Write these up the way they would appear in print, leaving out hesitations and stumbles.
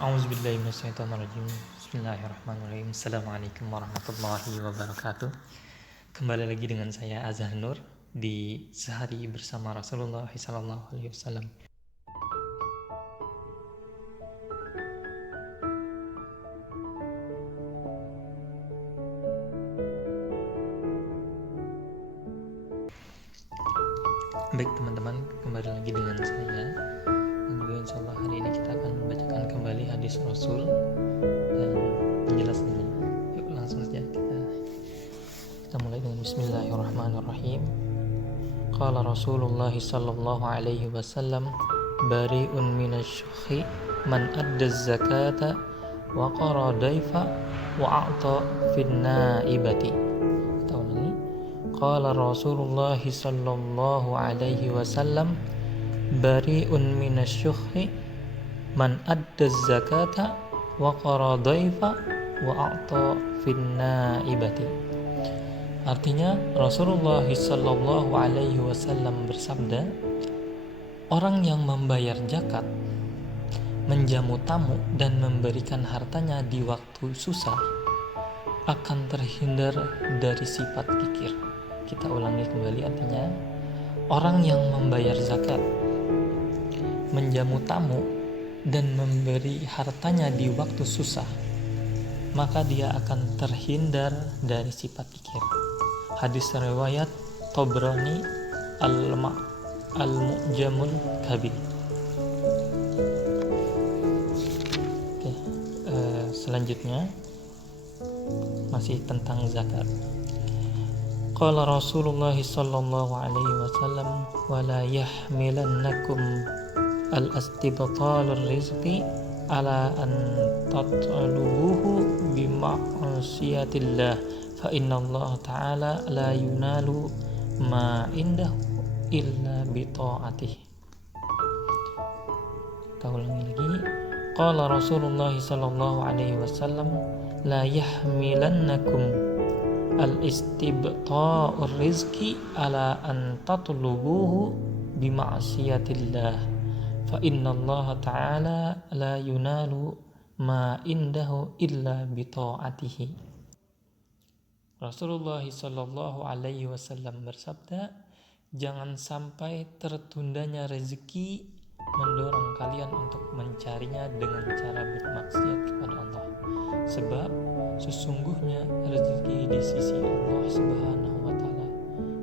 A'udzubillahiminasyaitonirrajim. Bismillahirrahmanirrahim. Assalamualaikum warahmatullahi wabarakatuh. Kembali lagi dengan saya Azhar Nur di Sehari Bersama Rasulullah SAW. Baik teman-teman, kembali lagi dengan saya. Dan juga insyaallah hari ini kita akan membacakan kembali hadis Rasul dan penjelasannya. Yuk langsung saja kita mulai dengan Bismillahirrahmanirrahim. Qala Rasulullah sallallahu alaihi wasallam, bari'un minasyukhi man adda zakata wa qara daifa wa a'ta fin naibati. Kita ulangi. Qala Rasulullah sallallahu alaihi wasallam, bari'un minasyukhi man adda zakata wa qara daifa wa a'ta fin naibati. Artinya Rasulullah sallallahu alaihi wasallam bersabda, orang yang membayar zakat, menjamu tamu dan memberikan hartanya di waktu susah akan terhindar dari sifat kikir. Kita ulangi kembali, artinya orang yang membayar zakat, menjamu tamu dan memberi hartanya di waktu susah, maka dia akan terhindar dari sifat kikir. Hadis riwayat Tabrani Al-Mu'jamul Kabir. Selanjutnya masih tentang zakat. Qala Rasulullah sallallahu alaihi wasallam, wa la yahmilannakum al-istibtal ar-rizqi ala an tat'aluhu bi ma'siyatillah fa inna Allah ta'ala la yunalu ma indahu illa bi ta'atihi. Kita ulangi lagi. Qala Rasulullah sallallahu alaihi wasallam, la yahmilannakum al-istibta'ur rizqi ala an tatlubuhu bi ma'siyatillah fa inna Allah ta'ala la yunalu ma indahu illa bi ta'atihi. Rasulullah sallallahu alaihi wasallam bersabda, jangan sampai tertundanya rezeki mendorong kalian untuk mencarinya dengan cara bermaksiat kepada Allah. Sebab sesungguhnya rezeki di sisi Allah Subhanahu wa taala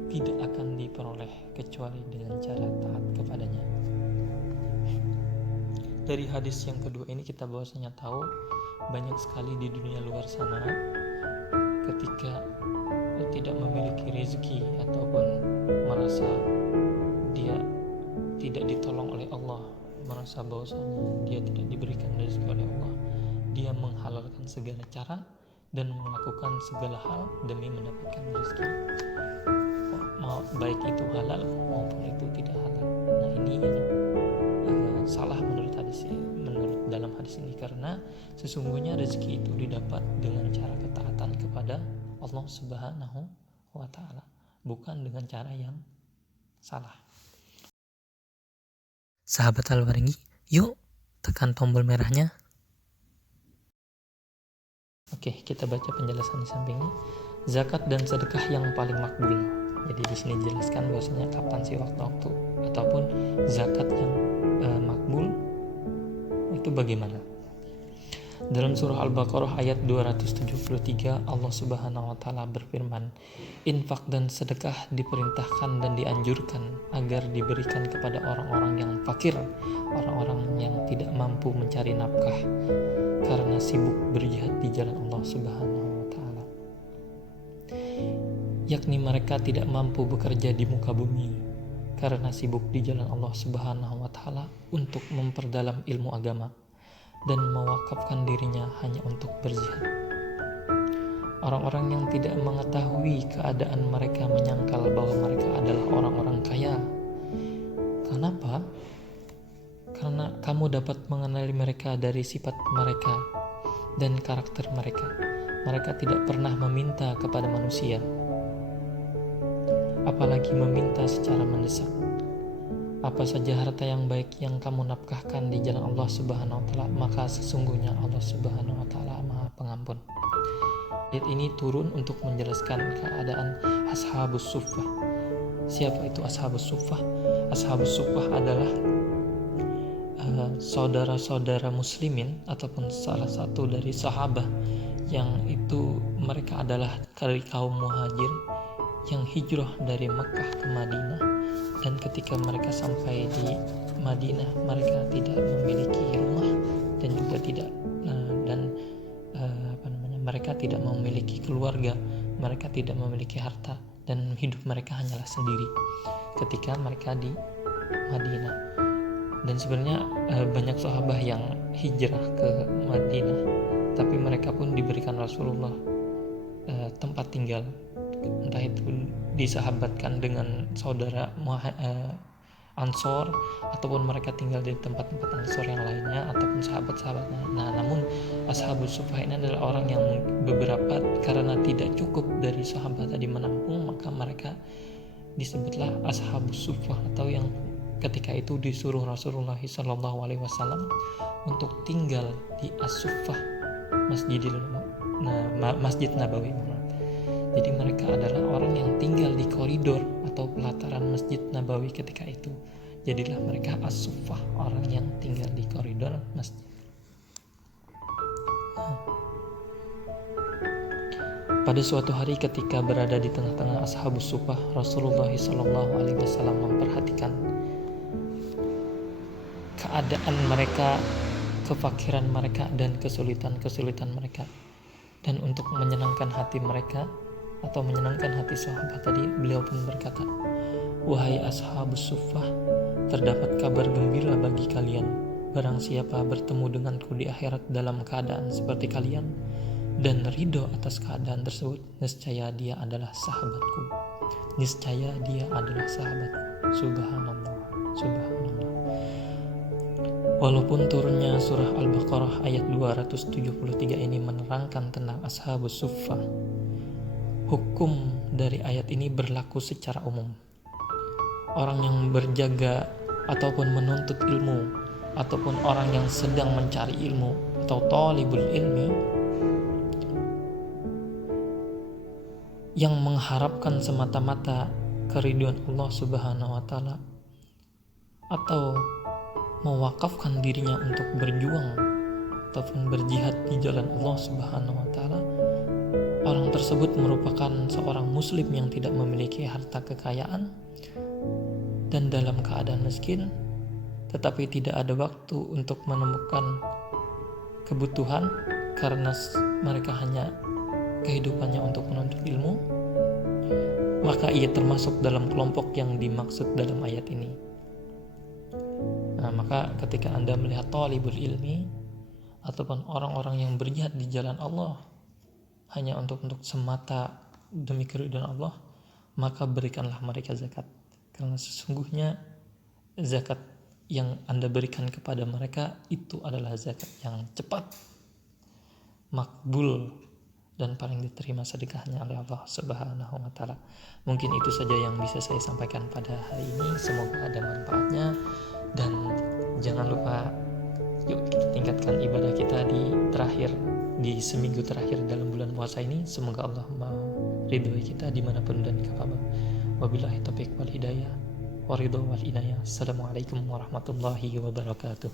tidak akan diperoleh kecuali dengan cara taat kepadanya. Dari hadis yang kedua ini kita bahwasanya tahu banyak sekali di dunia luar sana ketika tidak memiliki rezeki ataupun merasa dia tidak ditolong oleh Allah, merasa bahwasanya dia tidak diberikan rezeki oleh Allah, dia menghalalkan segala cara dan melakukan segala hal demi mendapatkan rezeki, baik itu halal maupun itu tidak halal. Nah ini yang salah menurut dalam hadis ini, karena sesungguhnya rezeki itu didapat dengan cara ketaatan kepada Allah Subhanahu wa taala, bukan dengan cara yang salah. Sahabat Al-Waringgi, yuk tekan tombol merahnya. Oke, kita baca penjelasan di sampingnya. Zakat dan sedekah yang paling makbul. Jadi di sini dijelaskan bahwasanya kapan sih waktu-waktu ataupun zakat yang makbul itu bagaimana. Dalam surah Al-Baqarah ayat 273 Allah Subhanahu wa taala berfirman, infak dan sedekah diperintahkan dan dianjurkan agar diberikan kepada orang-orang yang fakir, orang-orang yang tidak mampu mencari nafkah karena sibuk berjihad di jalan Allah Subhanahu wa taala, yakni mereka tidak mampu bekerja di muka bumi karena sibuk di jalan Allah Subhanahu wa taala untuk memperdalam ilmu agama dan mewakafkan dirinya hanya untuk berjihad. Orang-orang yang tidak mengetahui keadaan mereka menyangkal bahwa mereka adalah orang-orang kaya. Kenapa? Karena kamu dapat mengenali mereka dari sifat mereka dan karakter mereka. Mereka tidak pernah meminta kepada manusia, apalagi meminta secara mendesak. apa saja harta yang baik yang kamu nafkahkan di jalan Allah Subhanahu wa taala, maka sesungguhnya Allah Subhanahu wa taala Maha Pengampun. Ayat ini turun untuk menjelaskan keadaan Ashabus Suffah. Siapa itu Ashabus Suffah? Ashabus Suffah adalah saudara-saudara muslimin ataupun salah satu dari sahabat yang itu mereka adalah dari kaum muhajir yang hijrah dari Mekah ke Madinah, dan ketika mereka sampai di Madinah mereka tidak memiliki rumah dan juga tidak mereka tidak memiliki keluarga, mereka tidak memiliki harta, dan hidup mereka hanyalah sendiri ketika mereka di Madinah. Dan sebenarnya banyak sahabat yang hijrah ke Madinah, tapi mereka pun diberikan Rasulullah tempat tinggal, entah itu disahabatkan dengan saudara Ansor, ataupun mereka tinggal di tempat-tempat Ansor yang lainnya, ataupun sahabat-sahabatnya. Nah, namun Ashabus Suffah ini adalah orang yang beberapa karena tidak cukup dari sahabat tadi menampung, maka mereka disebutlah Ashabus Suffah, atau yang ketika itu disuruh Rasulullah SAW untuk tinggal di As-Suffah, Masjid Nabawi. Jadi mereka adalah orang yang tinggal di koridor atau pelataran Masjid Nabawi ketika itu. Jadilah mereka As-Suffah, orang yang tinggal di koridor masjid. Pada suatu hari ketika berada di tengah-tengah Ashabus Suffah, Rasulullah SAW memperhatikan keadaan mereka, kefakiran mereka, dan kesulitan mereka. Dan untuk menyenangkan hati mereka atau menyenangkan hati sahabat tadi, beliau pun berkata, "Wahai Ashabus Suffah, terdapat kabar gembira bagi kalian. Barang siapa bertemu denganku di akhirat dalam keadaan seperti kalian dan ridho atas keadaan tersebut, niscaya dia adalah sahabatku. Niscaya dia adalah sahabatku." Subhanallah, subhanallah. Walaupun turunnya surah Al-Baqarah ayat 273 ini menerangkan tentang Ashabus Suffah, hukum dari ayat ini berlaku secara umum. Orang yang berjaga ataupun menuntut ilmu, ataupun orang yang sedang mencari ilmu atau talibul ilmi, yang mengharapkan semata-mata keridhaan Allah Subhanahu wa taala, atau mewakafkan dirinya untuk berjuang ataupun berjihad di jalan Allah Subhanahu wa taala, orang tersebut merupakan seorang muslim yang tidak memiliki harta kekayaan dan dalam keadaan miskin, tetapi tidak ada waktu untuk menemukan kebutuhan karena mereka hanya kehidupannya untuk menuntut ilmu, maka ia termasuk dalam kelompok yang dimaksud dalam ayat ini. Nah, maka ketika Anda melihat talibul ilmi ataupun orang-orang yang berjihad di jalan Allah hanya untuk semata demi keridhaan Allah, maka berikanlah mereka zakat, karena sesungguhnya zakat yang Anda berikan kepada mereka itu adalah zakat yang cepat, makbul, dan paling diterima sedekahnya oleh Allah Subhanahu wa taala. Mungkin itu saja yang bisa saya sampaikan pada hari ini. Semoga ada manfaatnya, dan jangan lupa yuk kita tingkatkan ibadah kita di seminggu terakhir dalam bulan puasa ini. Semoga Allah meridhoi kita dimanapun dan kapan. Wabillahi taufiq wal hidayah, waridho wal inayah. Assalamualaikum warahmatullahi wabarakatuh.